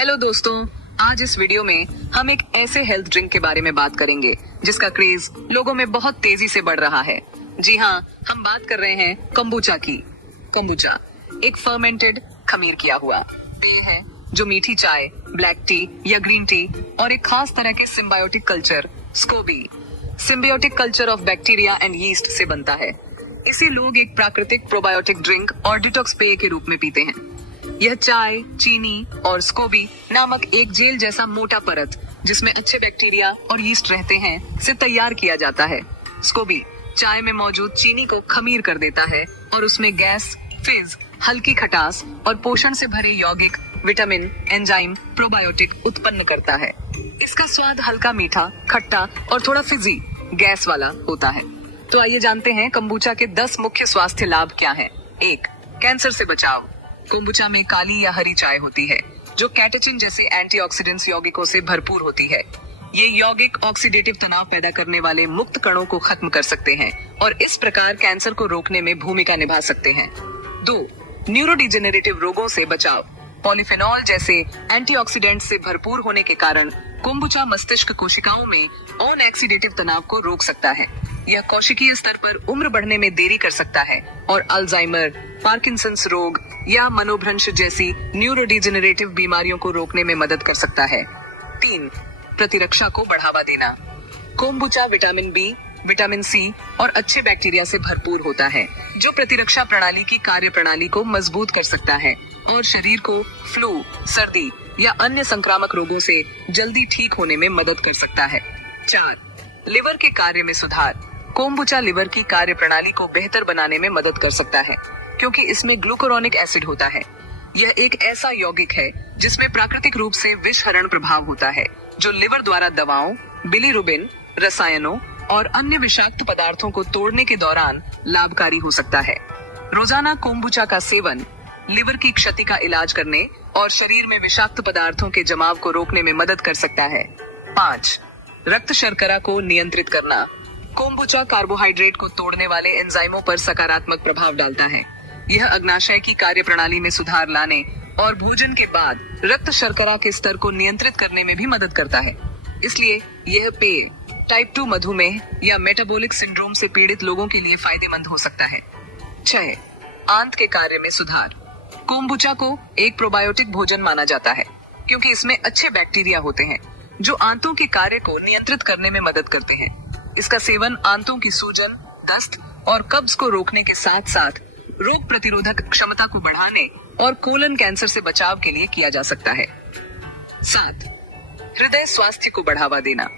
Hello दोस्तों, आज इस वीडियो में हम एक ऐसे हेल्थ ड्रिंक के बारे में बात करेंगे जिसका क्रेज लोगों में बहुत तेजी से बढ़ रहा है। जी हाँ, हम बात कर रहे हैं कंबुचा की। कंबुचा एक फर्मेंटेड खमीर किया हुआ पेय है जो मीठी चाय, ब्लैक टी या ग्रीन टी और एक खास तरह के symbiotic culture Scobee symbiotic culture of bacteria and yeast से बनता है। इसे लोग एक प्राकृतिक प्रोबायोटिक ड्रिंक और डिटॉक्स पेय के रूप में पीते हैं। यह चाय, चीनी और स्कोबी नामक एक जेल जैसा मोटा परत जिसमें अच्छे बैक्टीरिया और यीस्ट रहते हैं से तैयार किया जाता है। स्कोबी चाय में मौजूद चीनी को खमीर कर देता है और उसमें गैस, फिज, हल्की खटास और पोषण से भरे यौगिक, विटामिन, एंजाइम, प्रोबायोटिक उत्पन्न करता है। इसका स्वाद हल्का मीठा, खट्टा और थोड़ा फिजी गैस वाला होता है। तो आइए जानते हैं कंबुचा के 10 मुख्य स्वास्थ्य लाभ क्या हैं। 1. कैंसर से बचाव। कोम्बुचा में काली या हरी चाय होती है जो कैटेचिन जैसे एंटीऑक्सीडेंट्स यौगिकों से भरपूर होती है। ये यौगिक ऑक्सीडेटिव तनाव पैदा करने वाले मुक्त कणों को खत्म कर सकते हैं और इस प्रकार कैंसर को रोकने में भूमिका निभा सकते हैं। 2. न्यूरोडिजेनरेटिव रोगों से बचाव। पॉलीफेनॉल जैसे एंटीऑक्सीडेंट से भरपूर होने के कारण कोम्बुचा मस्तिष्क कोशिकाओं में ऑन ऑक्सीडेटिव तनाव को रोक सकता है। यह कोशिकीय स्तर पर उम्र बढ़ने में देरी कर सकता है और अल्जाइमर, पार्किंसंस रोग या मनोभ्रंश जैसी न्यूरोडिजेनरेटिव बीमारियों को रोकने में मदद कर सकता है। 3. प्रतिरक्षा को बढ़ावा देना। Kombucha vitamin B, vitamin C और अच्छे बैक्टीरिया से भरपूर होता है जो प्रतिरक्षा प्रणाली की कार्य प्रणाली को मजबूत कर सकता है और शरीर को फ्लू, सर्दी या अन्य संक्रामक रोगों से जल्दी ठीक होने में मदद कर सकता है। 4. लिवर के कार्य में सुधार। कोम्बुचा लिवर की कार्य प्रणाली को बेहतर बनाने में मदद कर सकता है क्योंकि इसमें ग्लूकुरोनिक एसिड होता है। यह एक ऐसा यौगिक है जिसमें प्राकृतिक रूप से विषहरण प्रभाव होता है जो लिवर द्वारा दवाओं, बिलीरुबिन, रसायनों और अन्य विषाक्त पदार्थों को तोड़ने के दौरान लाभकारी हो सकता है। रोजाना कोम्बुचा का सेवन लिवर की क्षति का इलाज करने और शरीर में विषाक्त पदार्थों के जमाव को रोकने में मदद कर सकता है। 5. रक्त शर्करा को नियंत्रित करना। कोम्बुचा कार्बोहाइड्रेट को तोड़ने वाले एंजाइमों पर सकारात्मक प्रभाव डालता है। यह अग्नाशय की कार्य प्रणाली में सुधार लाने और भोजन के बाद रक्त शर्करा के स्तर को नियंत्रित करने में भी मदद करता है। इसलिए यह पेय टाइप 2 मधुमेह या मेटाबॉलिक सिंड्रोम से पीड़ित लोगों के लिए फायदेमंद हो सकता है। 6. आंत के कार्य में सुधार। कोम्बुचा को एक प्रोबायोटिक भोजन माना जाता है क्योंकि इसमें अच्छे बैक्टीरिया होते हैं जो आंतों के कार्य को नियंत्रित करने में मदद करते हैं। इसका सेवन आंतों की सूजन, दस्त और कब्ज को रोकने के साथ साथ रोग प्रतिरोधक क्षमता को बढ़ाने और कोलन कैंसर से बचाव के लिए किया जा सकता है। 7. हृदय स्वास्थ्य को बढ़ावा देना।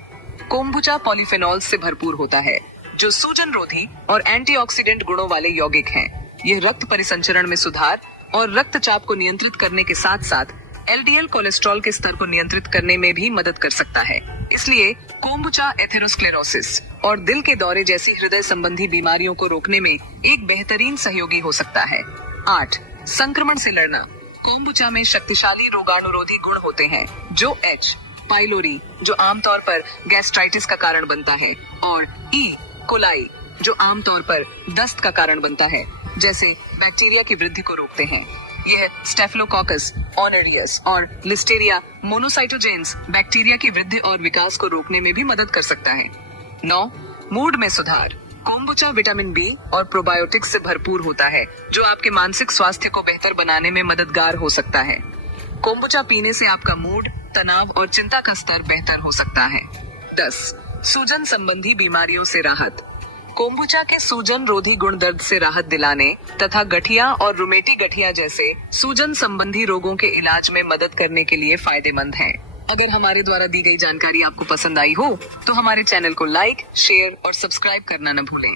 कोम्बुचा पॉलीफेनॉल से भरपूर होता है जो सूजन रोधी और एंटीऑक्सीडेंट गुणों वाले यौगिक हैं। यह रक्त परिसंचरण में सुधार और रक्तचाप को नियंत्रित करने के साथ साथ एलडीएल कोलेस्ट्रॉल के स्तर को नियंत्रित करने में भी मदद कर सकता है। इसलिए कोम्बुचा एथेरोस्क्लेरोसिस और दिल के दौरे जैसी हृदय संबंधी बीमारियों को रोकने में एक बेहतरीन सहयोगी हो सकता है। 8. संक्रमण से लड़ना। कोम्बुचा में शक्तिशाली रोगाणुरोधी गुण होते हैं जो H. पाइलोरी जो आमतौर पर गैस्ट्राइटिस का कारण बनता है और E. कोलाई जो आमतौर पर दस्त का कारण बनता है जैसे बैक्टीरिया की वृद्धि को रोकते हैं। यह स्टेफिलोकोकस ऑनेरियस और लिस्टेरिया मोनोसाइटोजेंस बैक्टीरिया की वृद्धि और विकास को रोकने में भी मदद कर सकता है। 9. मूड में सुधार। कोम्बुचा विटामिन बी और प्रोबायोटिक्स से भरपूर होता है जो आपके मानसिक स्वास्थ्य को बेहतर बनाने में मददगार हो सकता है। कोम्बुचा पीने से आपका मूड, तनाव और चिंता का स्तर बेहतर हो सकता है। 10. सूजन संबंधी बीमारियों से राहत। कोम्बुचा के सूजन रोधी गुण दर्द से राहत दिलाने तथा गठिया और रुमेटी गठिया जैसे सूजन संबंधी रोगों के इलाज में मदद करने के लिए फायदेमंद है। अगर हमारे द्वारा दी गई जानकारी आपको पसंद आई हो तो हमारे चैनल को लाइक, शेयर और सब्सक्राइब करना न भूलें।